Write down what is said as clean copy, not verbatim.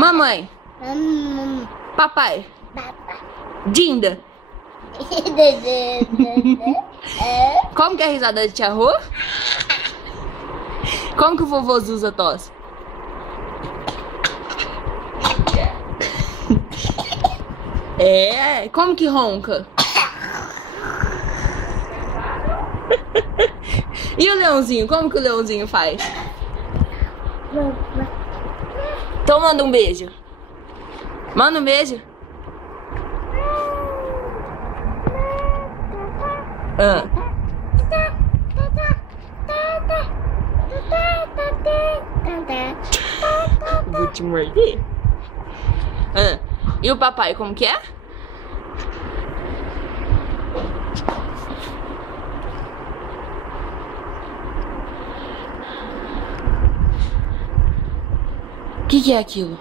Mamãe. Papai. Dinda. Como que é a risada de tia Rô? Como que o vovô Zuza tosse? É, como que ronca? E o leãozinho? Como que o leãozinho faz? Então manda um beijo. Manda um beijo. Vou te morder. E o papai, como que é? O que é aquilo?